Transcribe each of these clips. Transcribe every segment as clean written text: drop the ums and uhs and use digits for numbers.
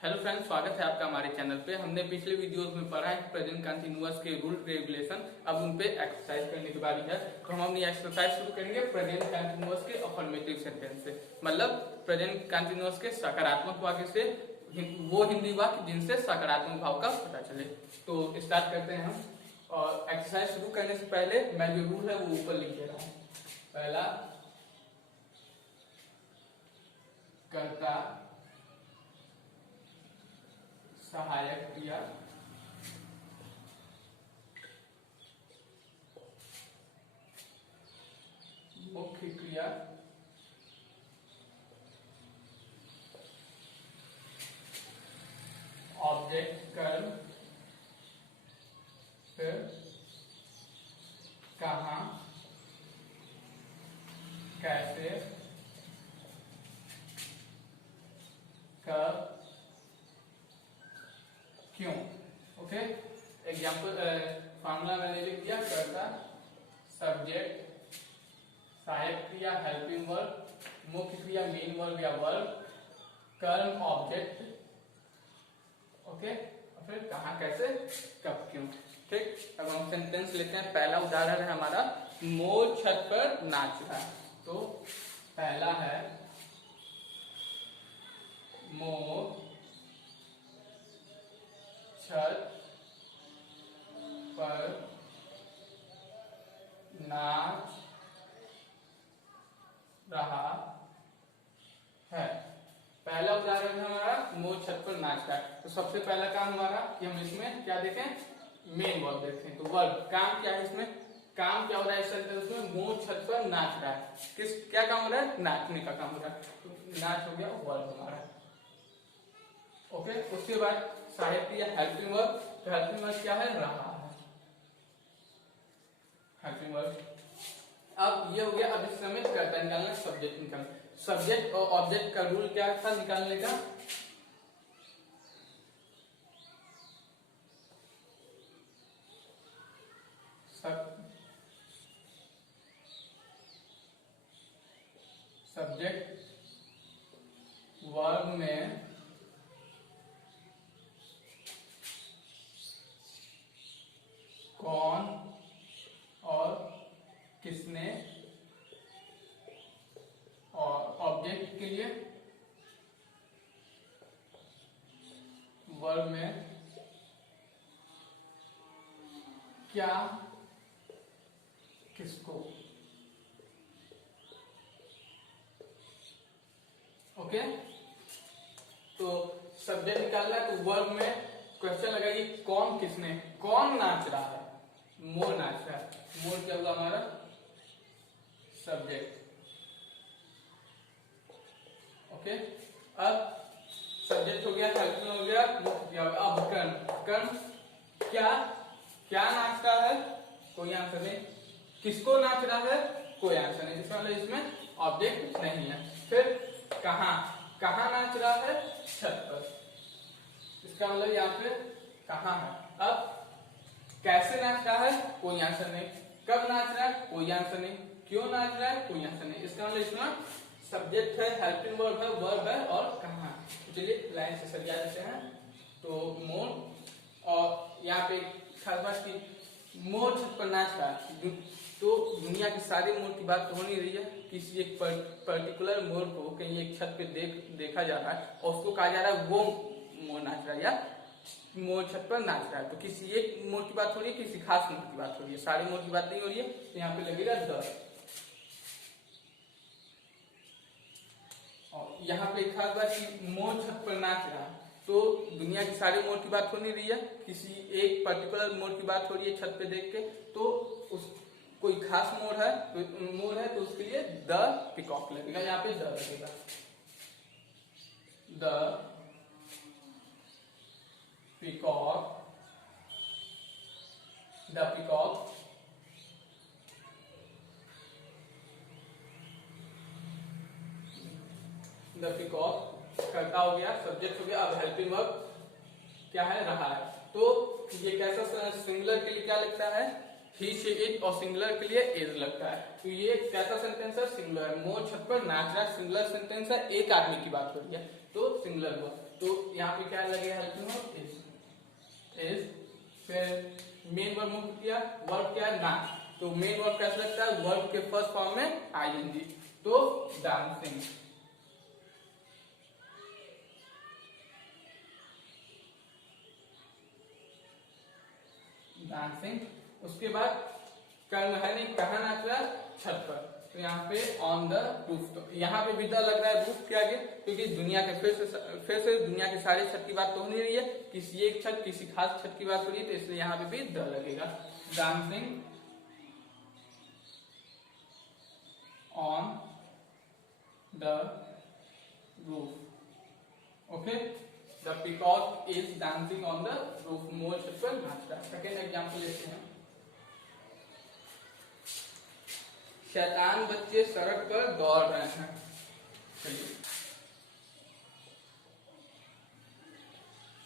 Hello friends, स्वागत है आपका हमारे चैनल पे। हमने पिछले वीडियोस में पढ़ा है प्रेजेंट कंटिन्यूअस के रूल रेगुलेशन। अब उन पे एक्सरसाइज करने की बारी है। तो हम अपनी एक्सरसाइज शुरू करेंगे प्रेजेंट कंटिन्यूअस के अफर्मेटिव सेंटेंस से, मतलब प्रेजेंट कंटिन्यूअस के सकारात्मक वाक्य से, वो हिंदी वाक्य जिनसे सकारात्मक भाव का पता चले। तो स्टार्ट करते हैं हम। और एक्सरसाइज शुरू करने से पहले मैं जो रूल है वो ऊपर लिख दे रहा हूँ। पहला, कर्ता सहायक क्रिया मुख्य क्रिया ऑब्जेक्ट कर्म फिर कहाँ कैसे कब क्यों। ओके, एग्जाम्पल फॉर्मूला मैंने लिख दिया। कर्ता सब्जेक्ट सहायक क्रिया हेल्पिंग वर्ब, मुख्य क्रिया मेन वर्ब या वर्ब, कर्म ऑब्जेक्ट, ओके, और फिर कहाँ कैसे कब क्यों। ठीक, अब हम सेंटेंस लेते हैं। पहला उदाहरण है हमारा, मोर छत पर नाच रहा है। तो पहला है, मोर छत पर नाच रहा है। पहला उदाहरण है हमारा, मोर छत पर नाच रहा है। तो सबसे पहला काम हमारा कि हम इसमें क्या देखें, मेन वर्ब देखें। तो वर्ब काम क्या है, इसमें काम क्या हो रहा है इस सेंटेंस में, मोर छत पर नाच रहा है। क्या काम हो रहा है, नाचने का काम हो रहा है। तो नाच हो गया वर्ब हमारा। ओके, उसके बाद सहायक क्रिया हेल्पिंग वर्ब। तो हेल्पिंग वर्ब क्या है, रहा है, हेल्पिंग वर्ब। अब ये हो गया। अब इस समय कर्ता निकालना, सब्जेक्ट निकालना। सब्जेक्ट और ऑब्जेक्ट का रूल क्या था निकालने का, सब्जेक्ट वर्ब में कौन और किसने, और ऑब्जेक्ट के लिए वर्ब में क्या किसको। ओके, तो सब्जेक्ट निकालना है। तो वर्ब में क्वेश्चन लगाइए, कौन किसने, कौन नाच रहा है, मोर नाच रहा है। मोर क्या होगा हमारा, सब्जेक्ट। ओके, अब सब्जेक्ट हो गया, हेल्पिंग हो गया, अब कर्म। कर्म क्या, क्या नाच रहा है, कोई आंसर नहीं। किसको नाच रहा है, कोई आंसर नहीं। इसका मतलब इसमें ऑब्जेक्ट नहीं है। फिर कहाँ, कहाँ नाच रहा है, छत पर। इसका मतलब यहाँ पे कहाँ है। अब कैसे नाच रहा है, कोई आंसर नहीं। कब नाच रहा है, कोई आंसर नहीं। क्यों नाच रहा है, कोई आंसर नहीं। इसका मतलब इसमें सब्जेक्ट है, हेल्पिंग वर्ब है और कहाँ। चलिए लाइन से सरिया देते हैं। तो मोर, और यहाँ पे खास बात की मोर छत पर नाच रहा है। तो दुनिया के सारे मोर की बात तो हो नहीं रही है, किसी एक पर्टिकुलर मोर को कहीं एक छत पे देखा जा रहा है और उसको कहा जा रहा है वो मोर नाच रहा है या मोर छत पर नाच रहा है। तो किसी एक मोर की बात हो रही है, किसी खास मोर की बात हो रही है, सारे मोर की बात नहीं हो रही है। तो यहाँ पे लगेगा द। और यहाँ पे खास बात की मोर छत पर नाच रहा है, तो दुनिया के सारे मोर की बात हो नहीं रही है, किसी एक पर्टिकुलर मोर की बात हो रही है छत पे देख के। तो उस कोई खास मोर है तो उसके लिए द पिकॉक लगेगा, यहाँ पे द लगेगा। The peacock, the peacock the peacock कर्ता हो गया, सब्जेक्ट हो गया। अब हेल्पिंग वर्ब क्या है, रहा है। तो ये कैसा, सिंगुलर के लिए क्या लगता है, ही शी इट और सिंगुलर के लिए इज लगता है। तो ये कैसा सेंटेंस है? सिंगुलर है। मोर छत पर नाच रहा है, सिंगुलर सेंटेंस है, एक आदमी की बात हो रही है तो सिंगुलर हुआ। तो यहाँ पे क्या लगेगा? Helping verb is. फिर मेन वर्ब मुख्य क्रिया, वर्ब क्या है? नाच। तो मेन वर्ब कैसा लगता है? वर्ब के फर्स्ट फॉर्म में आईएनजी, तो डांसिंग। डांसिंग। उसके बाद कर्म है नहीं, कहाँ नाच रहा है? छत पर। तो यहाँ पे ऑन द रूफ। तो यहाँ पे भी द लग रहा है रूफ के आगे, क्योंकि दुनिया के फिर से दुनिया के सारे छत की बात तो हो नहीं रही है, किसी एक छत, किसी खास छत की बात हो रही है, तो इसलिए यहाँ पे भी द लगेगा। Dancing on the roof. Okay, the peacock is dancing on the roof. मोर छत पर नाच रहा है। सेकेंड एग्जाम्पल लेते हैं। शैतान बच्चे सड़क पर दौड़ रहे हैं। चलिए,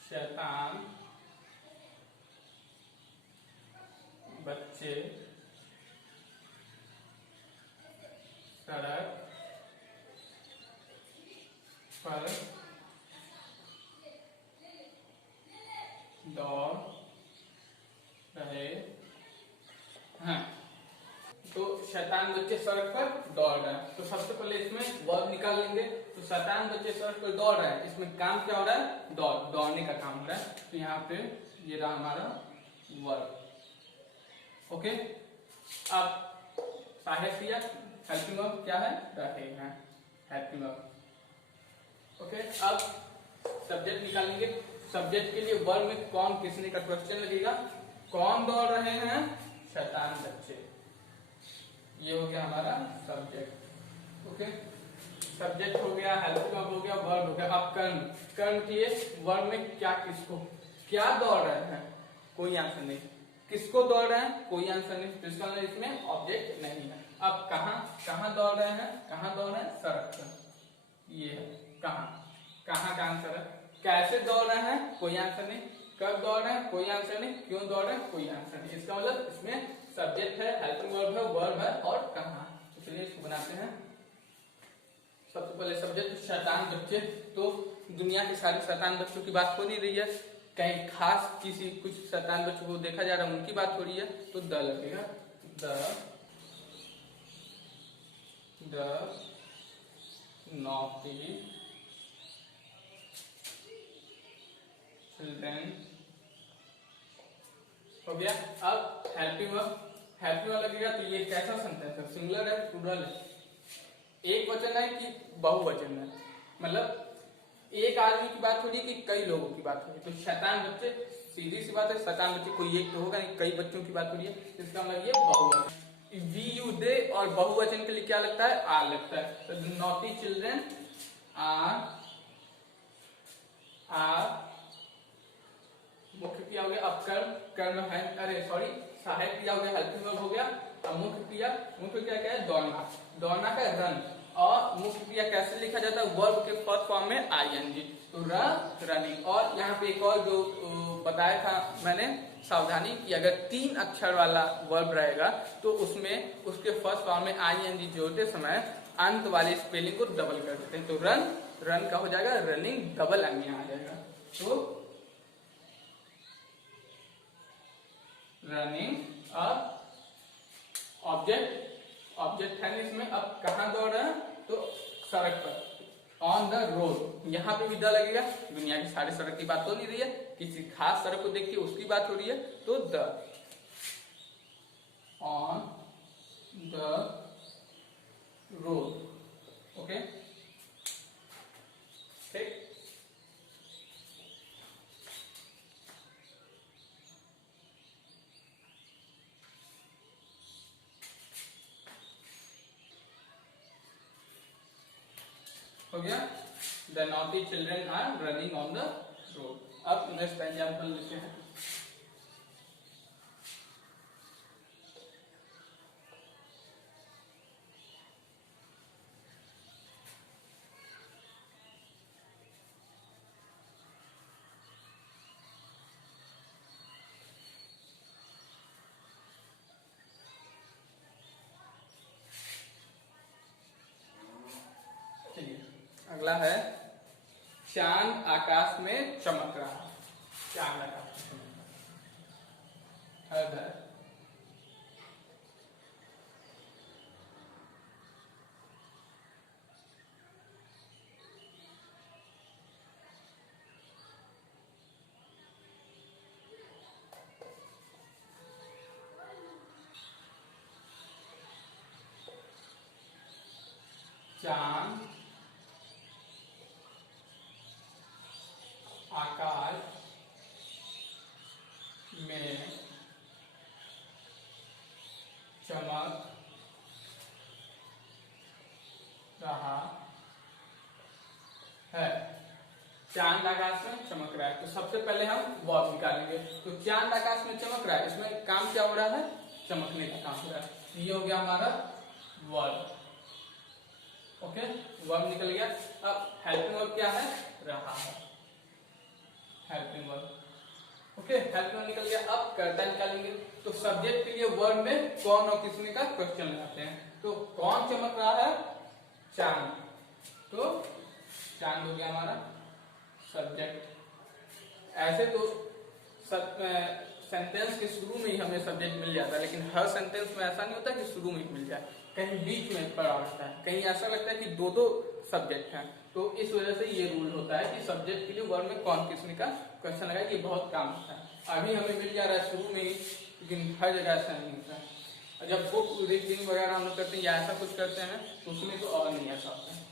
शैतान बच्चे सड़क पर दौड़ रहे हैं। तो शैतान बच्चे सड़क पर दौड़ रहे हैं। तो सबसे पहले इसमें वर्ब निकाल लेंगे। तो शैतान बच्चे सड़क पर दौड़ रहे हैं, इसमें काम क्या हो रहा है? दौड़ने का काम हो रहा है। तो यहाँ पे ये रहा हमारा वर्ब। ओके, अब सहायक क्रिया हेल्पिंग वर्ब क्या है? रहे हैं, हेल्पिंग वर्ब। ओके, अब सब्जेक्ट निकालेंगे। सब्जेक्ट के लिए वर्ब में कौन किसने का क्वेश्चन लगेगा। कौन दौड़ रहे हैं? शैतान बच्चे। ये हो गया हमारा सब्जेक्ट। ओके, सब्जेक्ट हो गया, हेल्पिंग वर्ब हो गया, वर्ब हो गया। अब कर्म। कर्म किए वर्ब में क्या, किसको, क्या दौड़ रहे हैं? कोई आंसर नहीं। किसको दौड़ रहे हैं? कोई आंसर नहीं। तो इसका मतलब इसमें ऑब्जेक्ट नहीं है। अब कहाँ दौड़ रहे हैं? कहाँ दौड़ रहे हैं? सड़क पर। ये है कहाँ का आंसर है। कैसे दौड़ रहे हैं? कोई आंसर नहीं। कब दौड़ रहे हैं? कोई आंसर नहीं। क्यों दौड़ रहे हैं? कोई आंसर नहीं। इसका मतलब इसमें सब्जेक्ट है, हेल्पिंग वर्ब है, वर्ब है और कहाँ। तो चलिए इसको बनाते हैं। सबसे पहले सब्जेक्ट शैतान बच्चे। तो दुनिया के सारे शैतान बच्चों की बात हो नहीं रही है, कहीं खास किसी कुछ शैतान बच्चों को देखा जा रहा है, उनकी बात हो रही है, तो द लगेगा। द नॉटी चिल्ड्रेन हो गया। अब हेल्पिंग वर्ब लगेगा। तो ये कैसा सेंटेंस है? सिंगुलर है, प्लूरल है, एक वचन है कि बहुवचन है? मतलब एक आदमी की बात हो रही है कि कई लोगों की बात हो रही है? तो शैतान बच्चे, सीधी सी बात है, शैतान बच्चे कोई एक तो होगा नहीं, कई बच्चों की बात हो रही है, इसका मतलब ये बहुवचन। वी यू दे और बहुवचन के लिए क्या लगता है? आर लगता है। तो नॉटी चिल्ड्रेन आर मुख्य क्रिया हो गया। अब कर्म है, अरे सॉरी, सहायक क्रिया हो गया, हेल्पिंग वर्ब हो गया। अब मुख्य क्रिया क्या है? दौड़ना का रन। और मुख्य क्रिया कैसे लिखा जाता है? वर्ब के फर्स्ट फॉर्म में आईएनजी, तो रनिंग। और यहाँ पे एक और जो बताया था मैंने सावधानी कि अगर 3 अक्षर वाला वर्ब रहेगा तो उसमें उसके फर्स्ट फॉर्म में आईएनजी जोड़ते समय अंत वाली स्पेलिंग को डबल कर देते हैं। तो रन का हो जाएगा रनिंग, डबल एन आ जाएगा। तो रनिंग। अब ऑब्जेक्ट है इसमें। अब कहाँ दौड़ रहे हैं? तो सड़क पर, ऑन द रोड। यहाँ पे भी द लगेगा, दुनिया की सारी सड़क की बात हो नहीं रही है, किसी खास सड़क को देख के उसकी बात हो रही है, तो the on the road. Okay, ठीक। हो गया। The naughty children are running on the road. अब नेक्स्ट एग्जाम्पल लेते हैं। अगला है चांद आकाश में चमक रहा है। चांद आकाश में चमक रहा है। अगर चांद आकाश में चमक रहा है। चांद आकाश में चमक रहा है, तो सबसे पहले हम वर्ब निकालेंगे। तो चांद आकाश में चमक रहा है, इसमें काम क्या हो रहा है? चमकने का काम हो रहा है। ये हो गया हमारा वर्ब। ओके, वर्ब निकल गया। अब हेल्पिंग वर्ब क्या है? रहा है, helping verb. Okay, helping verb निकल गया। अब कर्ता निकालेंगे। तो सब्जेक्ट के लिए वर्ब में कौन और किसने का क्वेश्चन लगाते हैं। तो कौन चमक रहा है? चांद। तो चांद हो गया हमारा सब्जेक्ट। ऐसे तो सेंटेंस के शुरू में ही हमें सब्जेक्ट मिल जाता है, लेकिन हर सेंटेंस में ऐसा नहीं होता कि शुरू में ही मिल जाए, कहीं बीच में पड़ा होता है, कहीं ऐसा लगता है कि दो दो सब्जेक्ट हैं। तो इस वजह से ये रूल होता है कि सब्जेक्ट के लिए वर्ब में कौन किसने का क्वेश्चन लगाए, ये बहुत काम होता है। अभी हमें मिल जा रहा है शुरू में ही, लेकिन हर जगह ऐसा नहीं होता है। जब बुक रीडिंग वगैरह हम लोग करते हैं या ऐसा कुछ करते हैं तो उसमें तो और नहीं ऐसा होता है।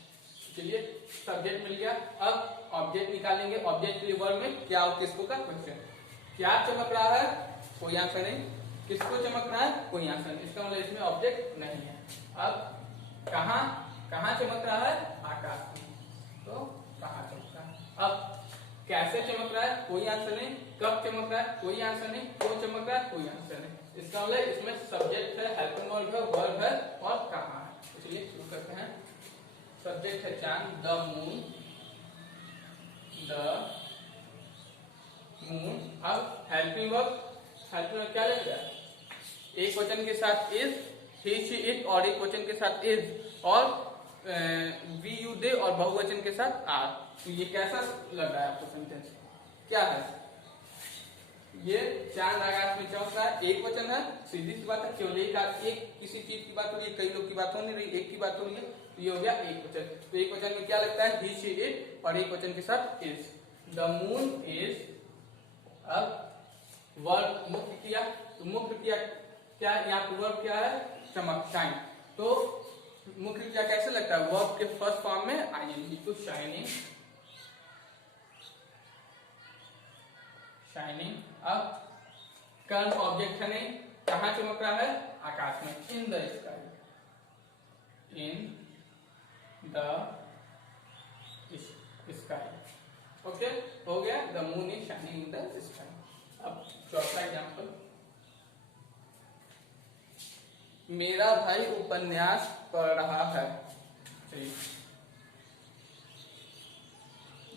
चलिए, सब्जेक्ट मिल गया। अब ऑब्जेक्ट निकालेंगे। ऑब्जेक्ट के लिए वर्ब में क्या और किसको का क्वेश्चन। क्या चमक रहा है? कोई आंसर नहीं। किसको चमक रहा है? कोई आंसर नहीं। इसका मतलब इसमें ऑब्जेक्ट नहीं है। अब कहां चमक रहा है? आकाश में। तो कहां चमक रहा है? अब कैसे चमक रहा है? कोई आंसर नहीं। कब चमक रहा है? कोई आंसर नहीं। क्यों चमक रहा है? कोई आंसर नहीं। इसका मतलब इसमें सब्जेक्ट है, हेल्पिंग वर्ब है और कहां है। चलिए शुरू करते हैं। सब्जेक्ट है चांद, द मून, अब हेल्पिंग वर्ब क्या लगेगा? एक वचन के साथ इज, ही शी इट, और एक वचन के साथ इज, और वी यू दे, और बहुवचन के साथ आर। तो ये कैसा लग रहा है आपको सेंटेंस? क्या है ये? चांद आकाश में चमक रहा है, एक वचन है, सीधी सी बात है। केवल एक किसी चीज की बात हो रही है, कई लोग की बात हो नहीं रही, एक की बात हो रही है। तो ये हो गया एक वचन। तो एक वचन में क्या लगता है? ही शी इट, और एक वचन के साथ इज। The moon is. अब वर्ब मुख्य किया, तो मुख्य किया क्या? यहाँ पर वर्ब क्या है? चमक, शाइन। तो मुख्य किया कैसे लगता है? वर्ब के फर्स्ट फॉर्म में आईएनजी। तो शाइनिंग, शाइनिंग। अब कर्न ऑब्जेक्ट है नहीं, कहां चमक रहा है? आकाश में, in the sky, in the sky. Okay, हो गया। The moon is shining in the sky. अब चौथा एग्जाम्पल, मेरा भाई उपन्यास पढ़ रहा है।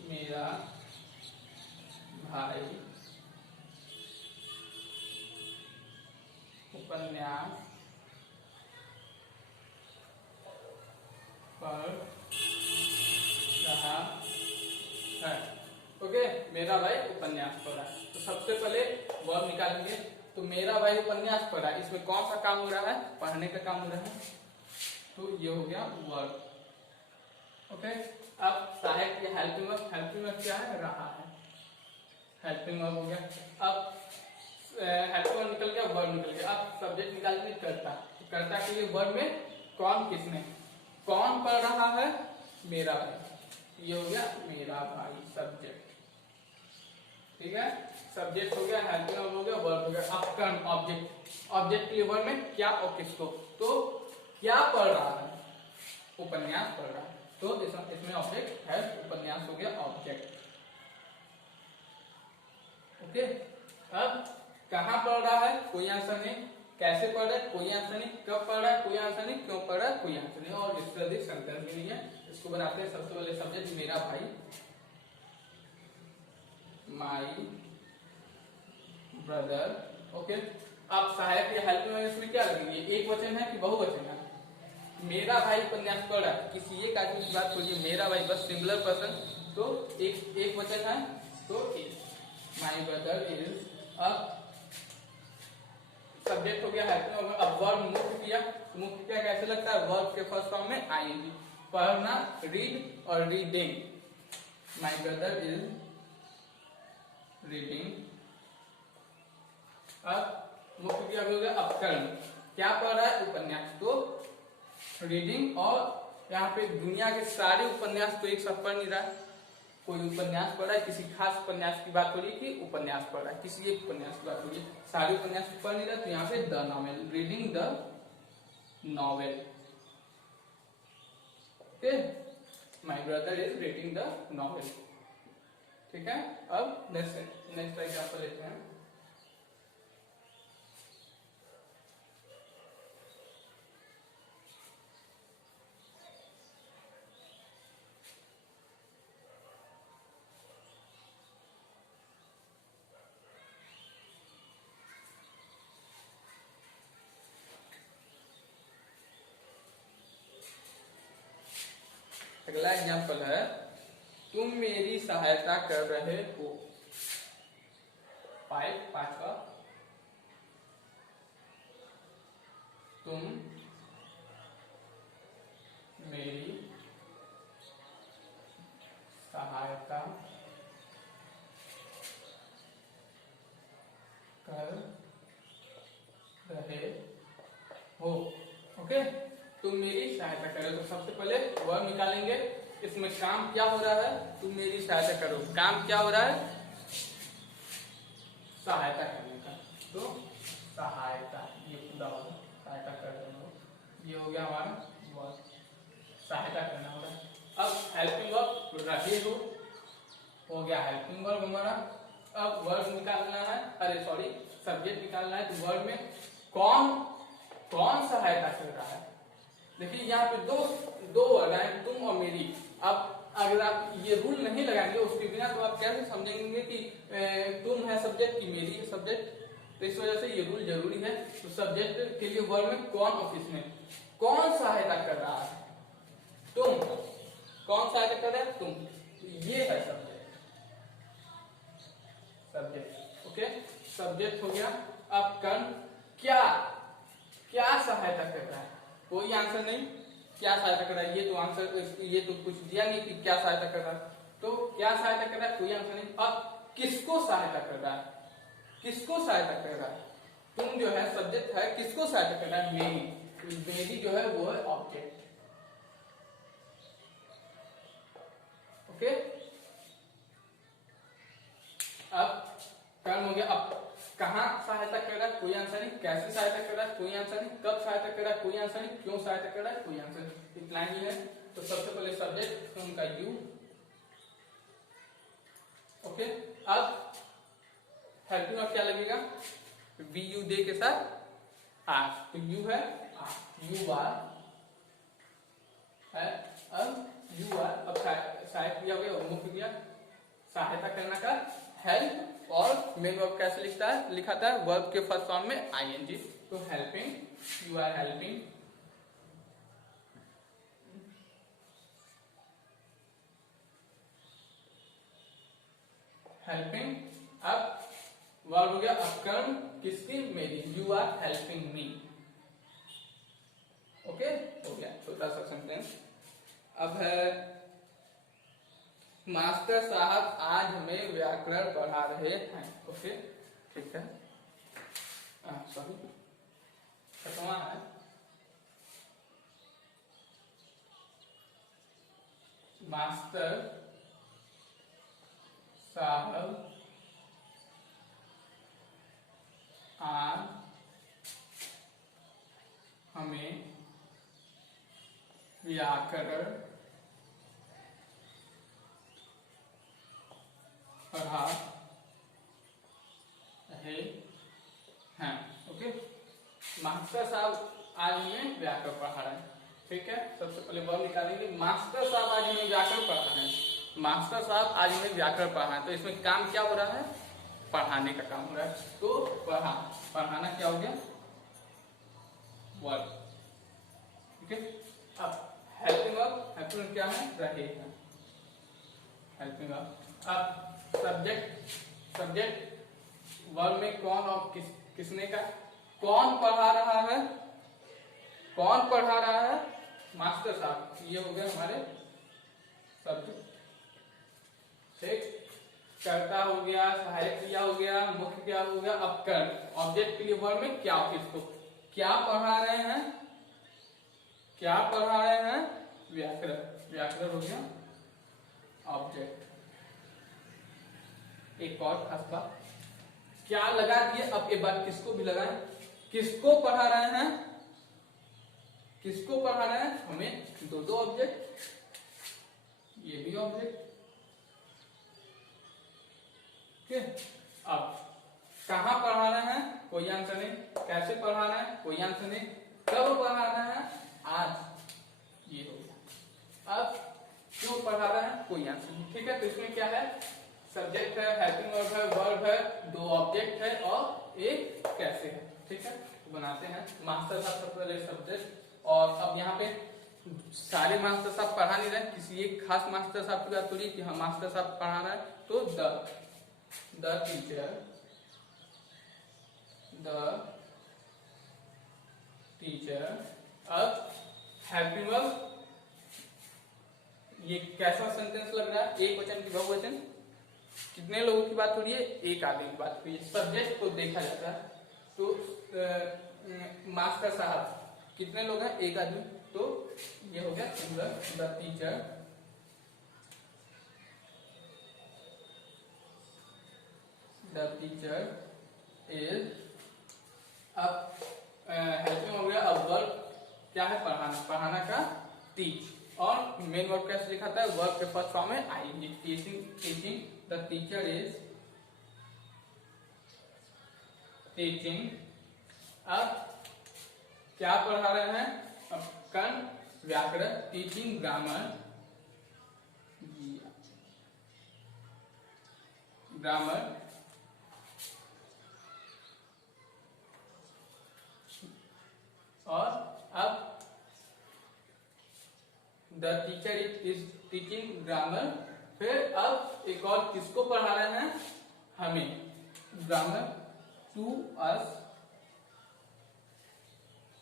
मेरा भाई उपन्यास पढ़ रहा है। ओके, मेरा भाई उपन्यास पढ़ रहा है। तो सबसे पहले वर्ब निकालेंगे। तो मेरा भाई उपन्यास पढ़ रहा है, इसमें कौन सा काम हो रहा है? पढ़ने का काम हो रहा है। तो ये हो गया वर्ब। ओके, अब सहायक या हेल्पिंग वर्ब। हेल्पिंग वर्ब क्या है? रहा है, हेल्पिंग वर्ब हो गया। अब हेल्पिंग वर्ब निकल गया, वर्ब निकल गया। अब सब्जेक्ट निकालेंगे कर्ता। तो कर्ता के लिए वर्ब में कौन किसने, कौन पढ़ रहा है? मेरा भाई। ये हो गया मेरा भाई, सब्जेक्ट। ठीक है, सब्जेक्ट हो गया, हेल्पिंग वर्ब हो गया, वर्ब हो गया। अब कर्म ऑब्जेक्ट। ऑब्जेक्ट के लिए वर्ब में क्या और किसको। तो क्या पढ़ रहा है? उपन्यास पढ़ रहा है। तो इसमें ऑब्जेक्ट है, उपन्यास हो गया ऑब्जेक्ट। ओके, अब कहां पढ़ रहा है? कोई आंसर नहीं। कैसे पढ़ रहा है? कोई आंसर नहीं। कब पढ़ रहा है? कोई आंसर नहीं। क्यों पढ़ रहा है? कोई आंसर नहीं। और इससे अधिक सेंटेंस भी नहीं है। इसको बनाते हैं सबसे पहले सब्जेक्ट मेरा भाई, माई ब्रदर। ओके, अब सहायक या हेल्पिंग वर्ब इसमें क्या लगेंगे? एक वचन है कि बहुवचन है? मेरा भाई उपन्यास पढ़ रहा है, किसी एक आदमी की बात छोड़िए, मेरा भाई बस सिंगुलर पर्सन, तो एक वचन है तो is. My brother is a subject हो गया है। अब वर्ब मुख्य क्रिया, मुख्य क्रिया कैसे लगता है, वर्ब के फर्स्ट फॉर्म में आईएनजी। पढ़ना रीड और reading, my brother is reading. अब मुख्य क्रिया हो गया अपकरण, क्या पढ़ रहा है, उपन्यास, तो रीडिंग। और यहाँ पे दुनिया के सारे उपन्यास तो एक साथ पढ़ नहीं रहा है, कोई उपन्यास पढ़ रहा है, किसी खास उपन्यास की बात हो रही है कि उपन्यास पढ़ रहा है, किसी एक उपन्यास की बात हो रही है, सारे उपन्यास पढ़ नहीं रहा, तो यहाँ पे the novel, reading the novel. Okay, my brother is reading the novel. ठीक है, अब नेक्स्ट एग्जांपल लेते हैं। अगला एग्जाम्पल है, तुम मेरी सहायता कर रहे हो। पांचवा, तुम मेरी सहायता कर रहे हो। ओके, तुम मेरी सहायता करो, तो सबसे पहले वर्ब निकालेंगे। इसमें काम क्या हो रहा है, तुम मेरी सहायता करो, काम क्या हो रहा है, सहायता करने का, तो सहायता, ये पूरा होगा, सहायता कर रहे हो, ये हो गया हमारा वर्ब, सहायता करना हो रहा है। अब हेल्पिंग वर्ब रहे हो गया हेल्पिंग वर्ब हमारा। अब वर्ब निकालना है, अरे सॉरी सब्जेक्ट निकालना है, तो वर्ब में कौन सहायता कर रहा है। देखिए यहाँ पे दो वर्ड है, तुम और मेरी। अब अगर आप ये रूल नहीं लगाएंगे उसके बिना, तो आप कैसे समझेंगे कि तुम है सब्जेक्ट की मेरी है सब्जेक्ट, तो इस वजह से ये रूल जरूरी है। तो सब्जेक्ट के लिए वर्ब में कौन ऑफिस में कौन सहायता कर रहा है, तुम, कौन सहायता कर रहा है, तुम, तो ये है सब्जेक्ट। ओके, सब्जेक्ट हो गया। अब कर्म, क्या सहायता कर रहा है, कोई आंसर नहीं, क्या सहायता कर रहा है, ये तो आंसर, ये तो कुछ दिया नहीं कि क्या सहायता कर रहा है, तो क्या सहायता कर रहा है, कोई आंसर नहीं। अब किसको सहायता कर रहा है, किसको सहायता कर रहा है, तुम जो है सब्जेक्ट है, किसको सहायता कर रहा है, मेरी, तो मेरी जो है वो है ऑब्जेक्ट। ओके, अब कर्म हो गया। अब कहाँ सहायता कर रहा है, कोई आंसर नहीं, कैसे सहायता कर रहा है, कोई आंसर नहीं, कब सहायता कर रहा है, कोई आंसर नहीं, क्यों सहायता कर रहा है, कोई आंसर नहीं, इतना ही है। तो सबसे पहले सब्जेक्ट, तो उनका यू। ओके, अब हेल्पिंग वर्ब क्या लगेगा, वी यू दे के साथ आर, तो यू है यू आर है, अब यू आर। अब सहायक क्रिया हो गया, मुख्य क्रिया, सहायता करना का हेल्प, और मेन वर्ब कैसे लिखाता है वर्ब के फर्स्ट फॉर्म में आईएनजी, तो helping, you are helping. Helping, अब वर्ब हो गया अपकर्म, किसकी, मेरी, you are helping me. Okay, हो गया छोटा सा सेंटेंस। अब है, मास्टर साहब आज हमें व्याकरण पढ़ा रहे हैं। ओके, ठीक है, सॉरी खत्मा है। मास्टर साहब आज हमें व्याकरण पढ़ा रहे हैं। ओके, मास्टर साहब आज हमें व्याकरण पढ़ा रहे हैं। ठीक है, सबसे पहले वर्ब निकालेंगे, मास्टर साहब आज हमें व्याकरण पढ़ा रहे हैं, मास्टर साहब आज हमें व्याकरण पढ़ा है, तो इसमें काम क्या हो रहा है, पढ़ाने का काम हो रहा है, तो पढ़ाना क्या हो गया, वर्ब। ठीक है, अब हेल्पिंग क्या है, रहेगा, हेल्पिंग। अब सब्जेक्ट वर्ब में कौन और किसने का, कौन पढ़ा रहा है, कौन पढ़ा रहा है, मास्टर साहब, ये हो गए हमारे सब्जेक्ट। ठीक, कर्ता हो गया, सहायक क्रिया हो गया, मुख्य क्रिया हो गया। अब कर्म, ऑब्जेक्ट के लिए वर्ब में क्या, किसको क्या पढ़ा रहे हैं, क्या पढ़ा रहे हैं, व्याकरण हो गया ऑब्जेक्ट। एक और खास बात, क्या लगा दिए, अब एक बार किसको भी लगाएं, किसको पढ़ा रहे हैं, किसको पढ़ा रहे हैं, हमें दो ऑब्जेक्ट, ये भी ऑब्जेक्ट। ठीक, अब कहां पढ़ा रहे हैं, कोई आंसर नहीं, कैसे पढ़ा रहे हैं, कोई आंसर नहीं, कब पढ़ा रहे हैं, आज, ये हो गया। अब क्यों पढ़ा रहे हैं, कोई आंसर नहीं। ठीक है, तो इसमें क्या है, सब्जेक्ट है, हेल्पिंग वर्ब है, दो ऑब्जेक्ट है और एक कैसे है। ठीक है, तो बनाते हैं मास्टर साहब सबसे पहले सब्जेक्ट। और अब यहाँ पे सारे मास्टर साहब पढ़ा नहीं रहे, किसी एक खास मास्टर साहब की बात थोड़ी कि हम मास्टर साहब पढ़ा रहे हैं, तो द टीचर। अब हेल्पिंग वर्ब, ये कैसा सेंटेंस लग रहा है, एक वचन की बहुवचन, कितने लोगों की बात हो रही है, एक आदमी की बात हो रही है। सब्जेक्ट को देखा जाता है तो मास्टर साहब कितने लोग हैं, एक आदमी, तो ये हो गया सिंगुलर, द टीचर इज। अब हेल्पिंग हो गया। अब वर्ब क्या है, पढ़ाना, पढ़ाना का टीच, और मेन वर्ब कैसे लिखाता है, वर्ब के फर्स्ट फॉर्म में ING, teaching, the teacher is teaching. अब क्या पढ़ा रहे हैं, अब कर्ण, व्याकरण, टीचिंग ग्रामर, और अब the teacher is teaching grammar. फिर अब एक और किसको पढ़ा रहे हैं, हमें, ग्रामर टू अस,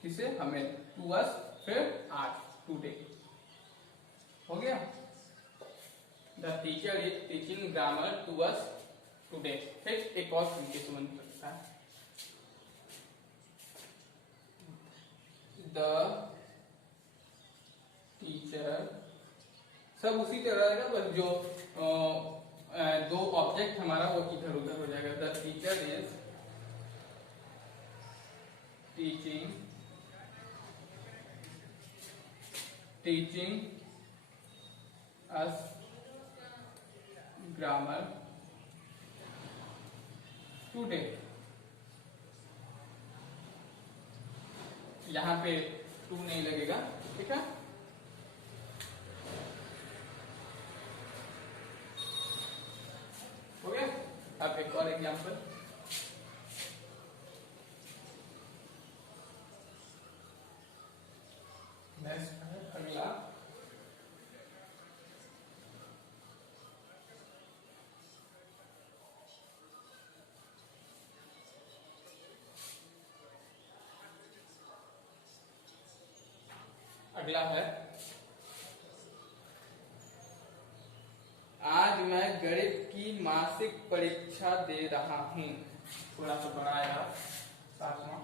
किसे, हमें, टू अस, फिर आज, टुडे, हो गया। The teacher is teaching grammar to us today. फिर एक और तरीके से बन सकता है, द टीचर, सब उसी तरह रहेगा, बस जो दो ऑब्जेक्ट हमारा वो इधर उधर हो जाएगा। The teacher is teaching us grammar today. यहां पे टू नहीं लगेगा, ठीक है। हो गया। अब एक और एग्जांपल, नेक्स्ट है अगला, अगला है, आज मैं गणित की मासिक परीक्षा दे रहा हूं। थोड़ा सा बड़ा है, सातवां,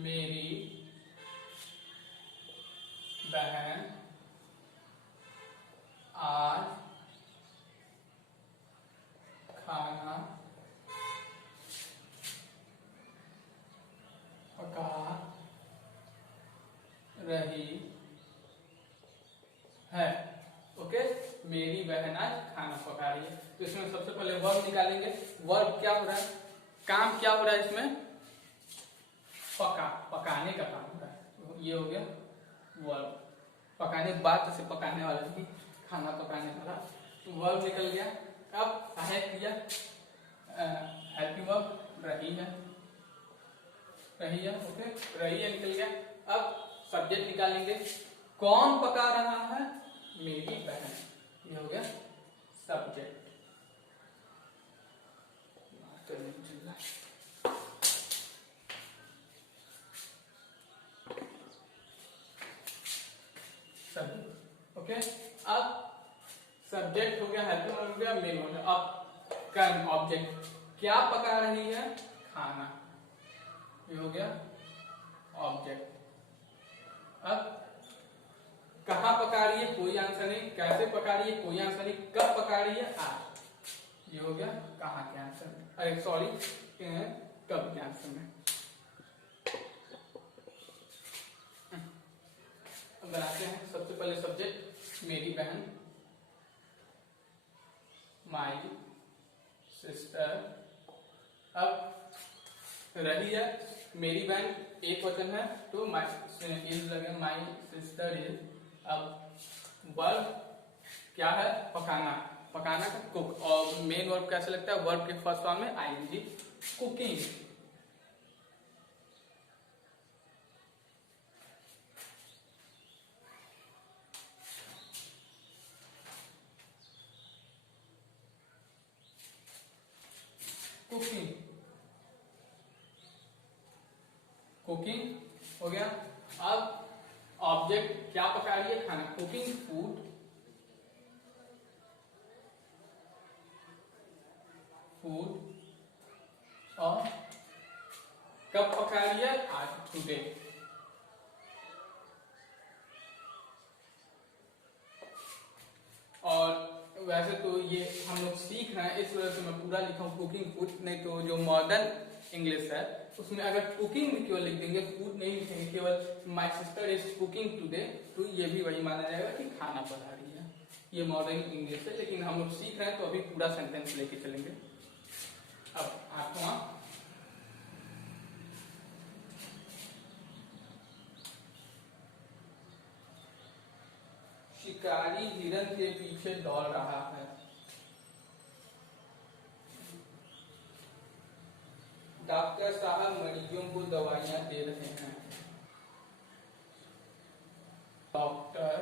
मेरी बहन आज खाना पका रही है। ओके, मेरी बहन आज खाना पका रही है। तो इसमें सबसे पहले वर्ब निकालेंगे। वर्ब क्या हो रहा है, काम क्या हो रहा है इसमें, पकाने का काम हो रहा है। तो ये हो गया वर्ब, पकाने, बात से पकाने वाला नहीं, खाना पकाने वाला, वर्ब निकल गया। अब सहायक क्रिया हेल्पिंग वर्ब रही है, ओके, रही है निकल गया। अब सब्जेक्ट निकालेंगे, कौन पका रहा है, मेरी बहन, ये हो गया सब्जेक्ट। ओके, अब सब्जेक्ट हो गया, हेल्पिंग वर्ब हो गया, मेन हो गया। अब कर्म ऑब्जेक्ट, क्या पका रही है, खाना, ये हो गया ऑब्जेक्ट। अब कहाँ पका रही है, कोई आंसर नहीं, कैसे पका रही है, कोई आंसर नहीं, कब पका रही है, आज, ये हो गया कहाँ के आंसर में, अरे सॉरी कब के आंसर में। अब बनाते हैं, सबसे पहले सब्जेक्ट मेरी बहन, माई सिस्टर। अब रही है मेरी बहन, एक वचन है तो माई इज लगे, माई सिस्टर इज। अब वर्ब क्या है, पकाना, पकाना का कुक, और मेन वर्ब कैसे लगता है, वर्ब के फर्स्ट फॉर्म में आईएनजी, कुकिंग। कुकिंग, कुकिंग हो गया। अब ऑब्जेक्ट क्या पका रही है, खाना, कुकिंग फूड, फूड। और कब पका रही है, आज, टुडे। और वैसे तो ये हम लोग सीख रहे हैं, इस वजह से मैं पूरा लिखा हूँ कुकिंग फूड, नहीं तो जो मॉडर्न इंग्लिश है उसमें अगर कुकिंग भी केवल लिख देंगे, फूड नहीं लिखेंगे, केवल my sister is cooking today, तो ये भी वही माना जाएगा कि खाना पका रही है। ये मॉडर्न इंग्लिश है, लेकिन हम लोग सीख रहे हैं तो अभी पूरा सेंटेंस लेके चलेंगे। अब आठवां, शिकारी हिरन के पीछे दौड़ रहा है। डॉक्टर साहब मरीजों को दवाइयां दे रहे हैं। डॉक्टर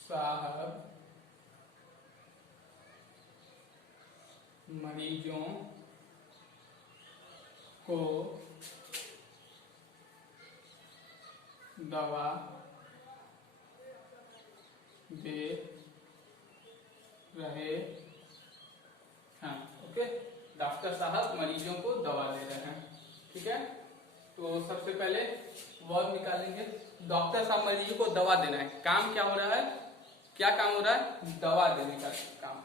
साहब मरीजों को दवा दे रहे हैं। ओके, डॉक्टर साहब मरीजों को दवा दे रहे हैं, ठीक है। तो सबसे पहले वर्ब निकालेंगे, डॉक्टर साहब मरीजों को दवा देना है, काम क्या हो रहा है, क्या काम हो रहा है, दवा देने का काम।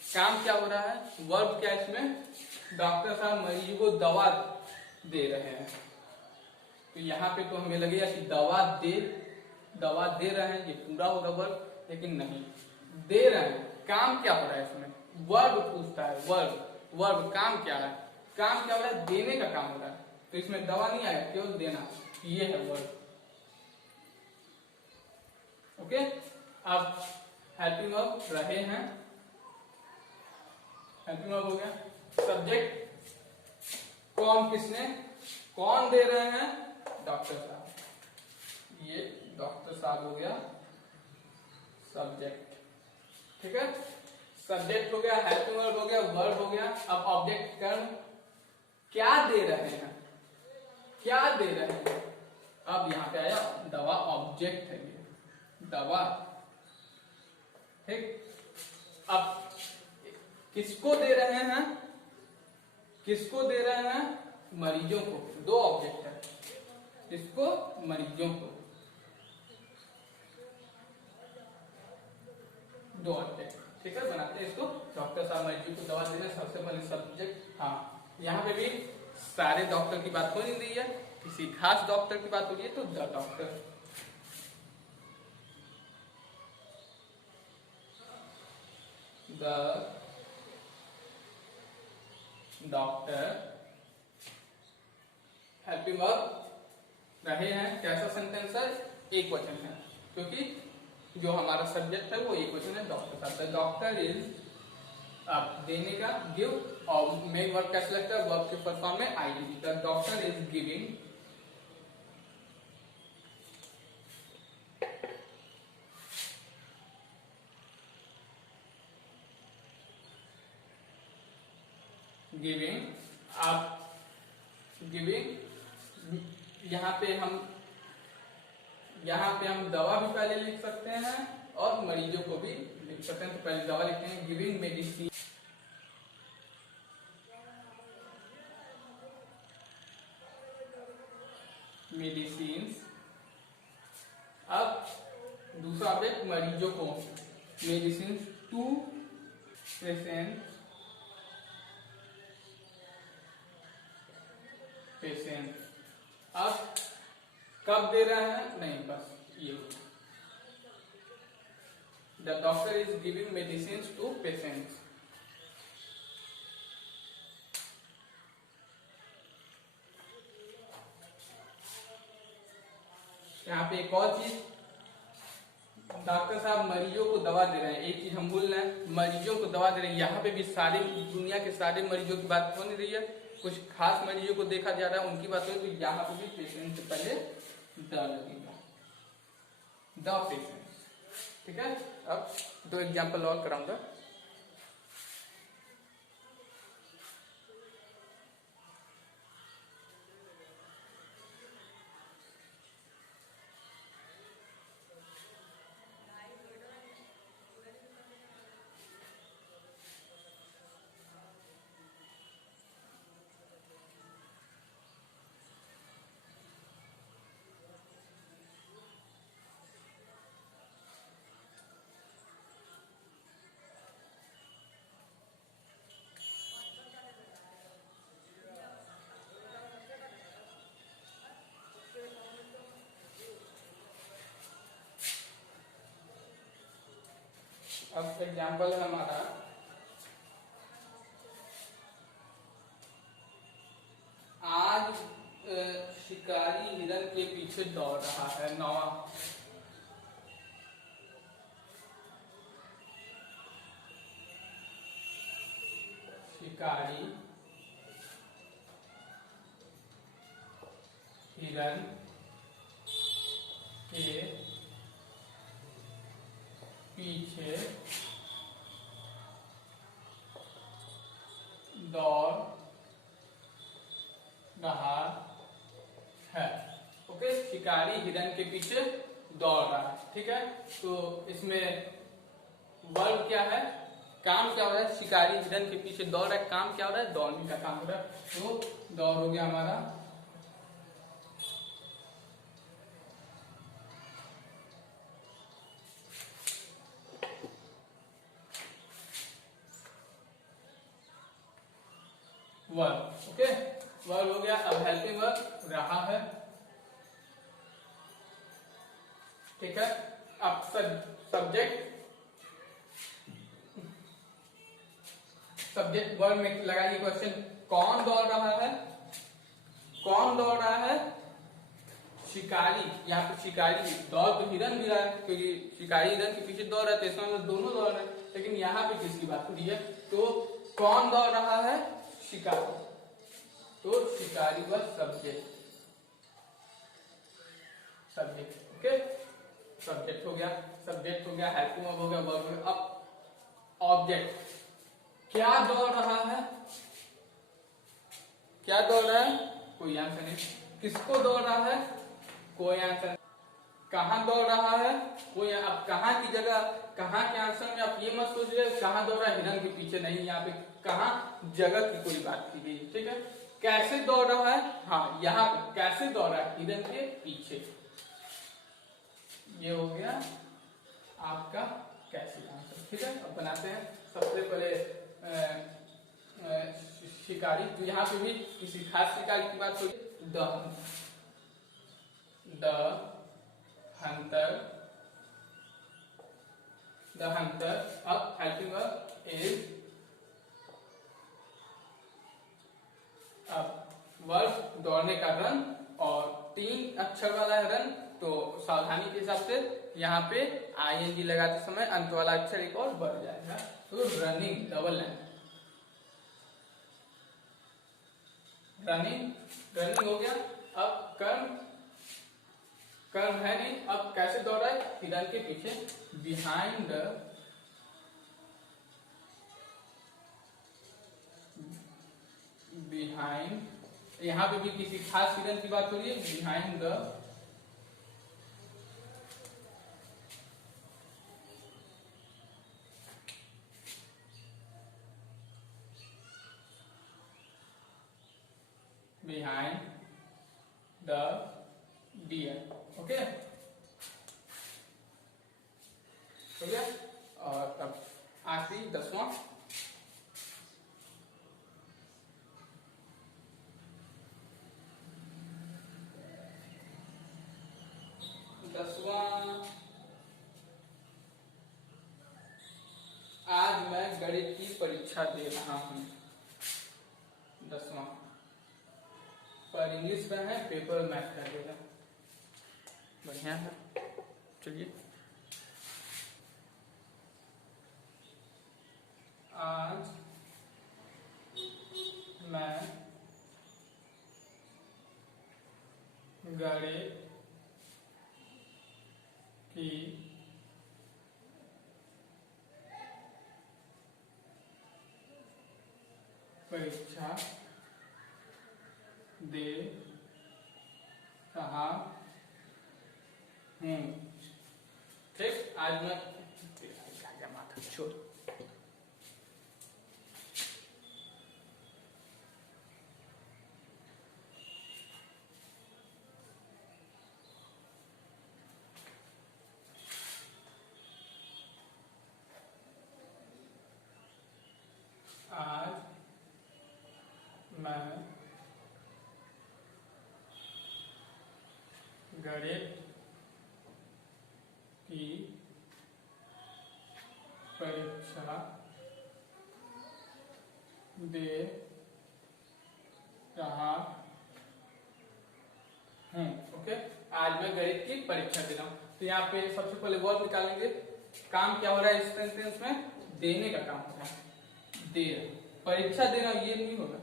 काम क्या हो रहा है, वर्ब क्या इसमें, डॉक्टर साहब मरीज को दवा दे रहे हैं। तो यहाँ पे तो हमें लगेगा कि दवा दे रहे हैं, ये पूरा होगा वर्ब, लेकिन नहीं, दे रहे हैं, काम क्या हो रहा है इसमें, वर्ब पूछता है, वर्ब काम क्या है, काम क्या हो रहा है, देने का काम हो रहा है, तो इसमें दवा नहीं आएगा, केवल देना, ये है वर्ब। ओके, अब हेल्पिंग वर्ब रहे हैं, हेल्पिंग वर्ब हो गया। सब्जेक्ट कौन, किसने, कौन दे रहे हैं, डॉक्टर साहब, ये डॉक्टर साहब हो गया सब्जेक्ट, ठीक है। सब्जेक्ट हो गया, हेल्पिंग वर्ब हो गया, वर्ब हो गया। अब ऑब्जेक्ट कर्म, क्या दे रहे हैं, क्या दे रहे हैं, अब यहाँ पे आया दवा, ऑब्जेक्ट है ये, दवा, ठीक। अब किसको दे रहे हैं, किसको दे रहे हैं, मरीजों को, दो ऑब्जेक्ट है, किसको, मरीजों को, दो ऑब्जेक्ट, ठीक है। बनाते हैं इसको, डॉक्टर साहब मरीजों को दवा देना, सबसे पहले सब्जेक्ट। हाँ, यहाँ पे भी सारे डॉक्टर की बात हो नहीं रही है, किसी खास डॉक्टर की बात हो रही है, तो the doctor, the doctor helping verb रहे हैं। कैसा सेंटेंस है? एक वचन है, क्योंकि जो हमारा सब्जेक्ट है वो एक वचन है, डॉक्टर साहब। द डॉक्टर इज, आप देने का गिव, और मेन वर्ब कैसे लगता है? वर्ब के फर्स्ट फॉर्म में ID. The doctor is giving giving, आप गिविंग, यहाँ पे हम दवा भी पहले लिख सकते हैं और मरीजों को भी लिख सकते हैं। तो पहले दवा लिखते हैं, गिविंग मेडिसिन, मेडिसिन्स। अब दूसरा ऑब्जेक्ट मरीजों को, मेडिसिन्स टू पेशेंट। अब कब दे रहा है? नहीं, बस ये, the doctor is giving medicine to patients. यहाँ पे एक और चीज, डॉक्टर साहब मरीजों को दवा दे रहे हैं। एक चीज हम बोल रहे हैं, मरीजों को दवा दे रहे हैं। यहाँ पे भी सारे दुनिया के सारे मरीजों की बात हो नहीं रही है, कुछ खास मरीजों को देखा जा रहा है, उनकी बात हो रही है। तो यहाँ पे भी पेशेंट से पहले द लगेगा, द पेशेंट। ठीक है। अब दो एग्जाम्पल और कराऊंगा। अब एग्जाम्पल है हमारा, आज शिकारी हिरन के पीछे दौड़ रहा है। नवा, शिकारी हिरन के पीछे दौड़ रहा है। ओके, शिकारी हिरन के पीछे दौड़ रहा है। ठीक है। तो इसमें वर्ब क्या है, काम क्या हो रहा है? शिकारी हिरन के पीछे दौड़ रहा है, काम क्या हो रहा है? दौड़ने का काम हो रहा है। तो दौड़ हो गया हमारा वर्ब। ओके, वर्ब हो गया। अब हेल्पिंग वर्ब रहा है। ठीक है। अब सब्जेक्ट वर्ब में लगाइए क्वेश्चन, कौन दौड़ रहा है? कौन दौड़ रहा है? शिकारी। यहाँ पे शिकारी, दौड़ तो हिरन भी रहा है, क्योंकि शिकारी हिरन के पीछे दौड़ रहा है, तो इसमें हम दोनों दौड़ रहे हैं। लेकिन यहाँ पे किसकी बात हो रही है? तो कौन दौड़ रहा है? शिकारी। तो शिकारी व सब्जेक्ट, ओके, सब्जेक्ट हो गया, हेल्पिंग वर्ब हो गया, वर्ब हो गया। अब ऑब्जेक्ट, क्या दौड़ रहा है? क्या दौड़ रहा है? कोई आंसर नहीं। किसको दौड़ रहा है? कोई आंसर नहीं। कहां दौड़ रहा है? कोई। अब कहां की जगह, कहां के आंसर में आप ये मत सोच रहे कहां दौड़ रहा है, हिरन के पीछे नहीं, यहाँ पे कहां जगह की कोई बात की गई। ठीक है। कैसे दौड़ रहा है? हाँ, यहाँ पे कैसे दौड़ रहा है? हिरन के पीछे। ये हो गया आपका कैसे आंसर। ठीक है। अब बनाते हैं। सबसे पहले शिकारी, तो यहाँ पे भी किसी खास शिकारी की बात हुई, द हंटर, अब हेल्पिंग वर्ब इज अब वर्ब दौड़ने का रन और 3 अक्षर वाला है रन, तो सावधानी के हिसाब से यहाँ पे आईएनजी लगाते समय अंत वाला अक्षर एक और बढ़ जाएगा, तो running double line, running running हो गया। अब कर्म, कर्म है नहीं, अब कैसे दौड़ रहा है, हिरन के पीछे, बिहाइंड बिहाइंड, यहाँ पे भी किसी खास हिरन की बात हो रही है, behind the behind the deer, okay हो गया। और अब आखिरी 10वां, आज मैं गणित की परीक्षा दे रहा हूं। 10वां पर इंग्लिश में है, पेपर मैथ का देगा, बढ़िया है। चलिए, आज मैं गणित की परीक्षा दे रहा हूँ। ठीक, आज मैं माथा छोड़, आज मैं गणित की परीक्षा दे रहा हूँ। ओके, आज मैं गणित की परीक्षा दे रहा हूँ। तो यहाँ पे सबसे पहले वर्ब निकालेंगे। काम क्या हो रहा है इस सेंटेंस में, देने का काम हो रहा है, दे, परीक्षा देना ये नहीं होगा।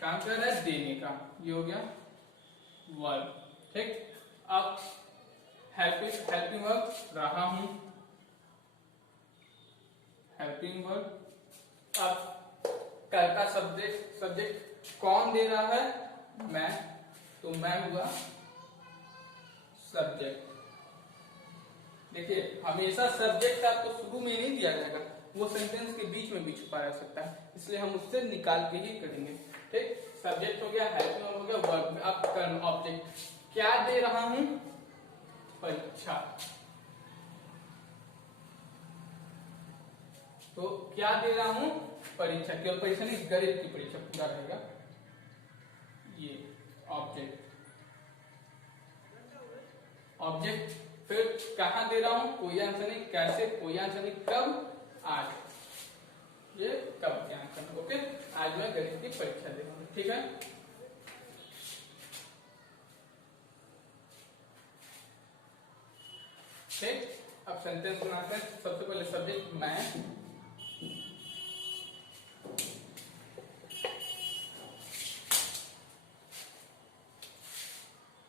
काम कर रहा है देने का, ये हो गया वर्ब। ठीक, अब हेल्पिंग वर्ब रहा हूं, हेल्पिंग वर्ब। अब कर्ता सब्जेक्ट कौन दे रहा है, मैं, तो मैं हुआ सब्जेक्ट। देखिए, हमेशा सब्जेक्ट आपको शुरू में नहीं दिया जाएगा, वो सेंटेंस के बीच में भी छुपा रह सकता है, इसलिए हम उससे निकाल के ही करेंगे। ठीक, सब्जेक्ट हो गया, हेल्पिंग वर्ब हो गया, वर्ब। अब कर्म ऑब्जेक्ट, क्या दे रहा हूं, परीक्षा। तो क्या दे रहा हूं, परीक्षा, केवल परीक्षा नहीं, गणित की परीक्षा पूरा रहेगा। ये ऑब्जेक्ट, ऑब्जेक्ट, फिर कहां दे रहा हूं, कोई आंसर नहीं, कैसे, कोई आंसर नहीं, कब, आज, ये कब के आंसर। ओके, आज मैं गणित की परीक्षा दे रहा हूं। ठीक है, ठीक, अब सेंटेंस बनाते हैं। सबसे पहले सब्जेक्ट मैं,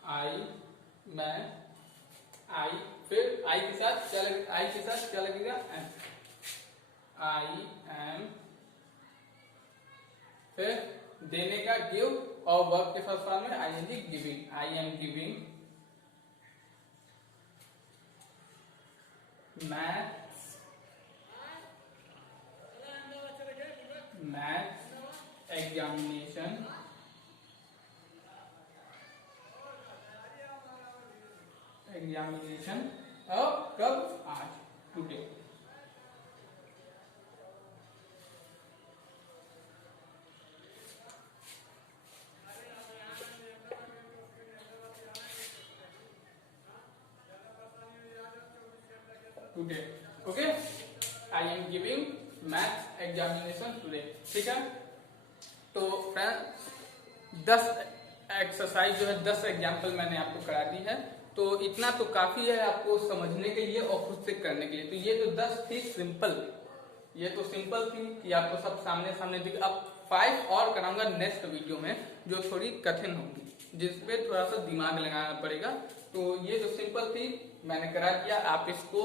आई, मैं, आई, फिर आई के साथ क्या लगेगा, आई के साथ क्या लगेगा, एम, आई एम, फिर देने का गिव, और वर्ब के फर्स्ट फॉर्म में ING giving, I am giving maths, maths examination, examination, अब कब, आज, today. Today. Okay, I am giving maths examination today. ठीक है, तो फ्रेंड्स 10 एक्सरसाइज जो है 10 एग्जाम्पल मैंने आपको करा दी है, तो इतना तो काफी है आपको समझने के लिए और खुद से करने के लिए। तो ये जो 10 थी सिंपल, ये तो सिंपल थी कि आपको सब सामने सामने दिख। अब 5 और कराऊंगा नेक्स्ट वीडियो में जो थोड़ी कठिन होगी, जिसपे थोड़ा सा दिमाग लगाना पड़ेगा। तो ये जो सिंपल थी मैंने करा दिया, आप इसको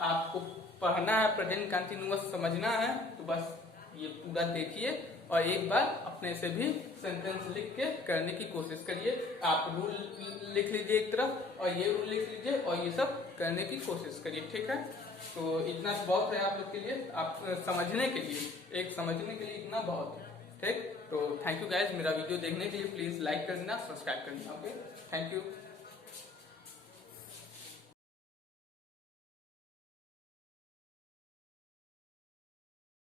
आपको पढ़ना है, प्रेजेंट कंटिन्यूअस समझना है, तो बस ये पूरा देखिए और एक बार अपने से भी सेंटेंस लिख के करने की कोशिश करिए। आप रूल लिख लीजिए एक तरफ और ये रूल लिख लीजिए और ये सब करने की कोशिश करिए। ठीक है, तो इतना बहुत है आप लोग के लिए, आप समझने के लिए, एक समझने के लिए इतना बहुत है। ठीक, तो थैंक यू गाइज, मेरा वीडियो देखने के लिए प्लीज लाइक कर देना, सब्सक्राइब कर देना। Okay, thank you.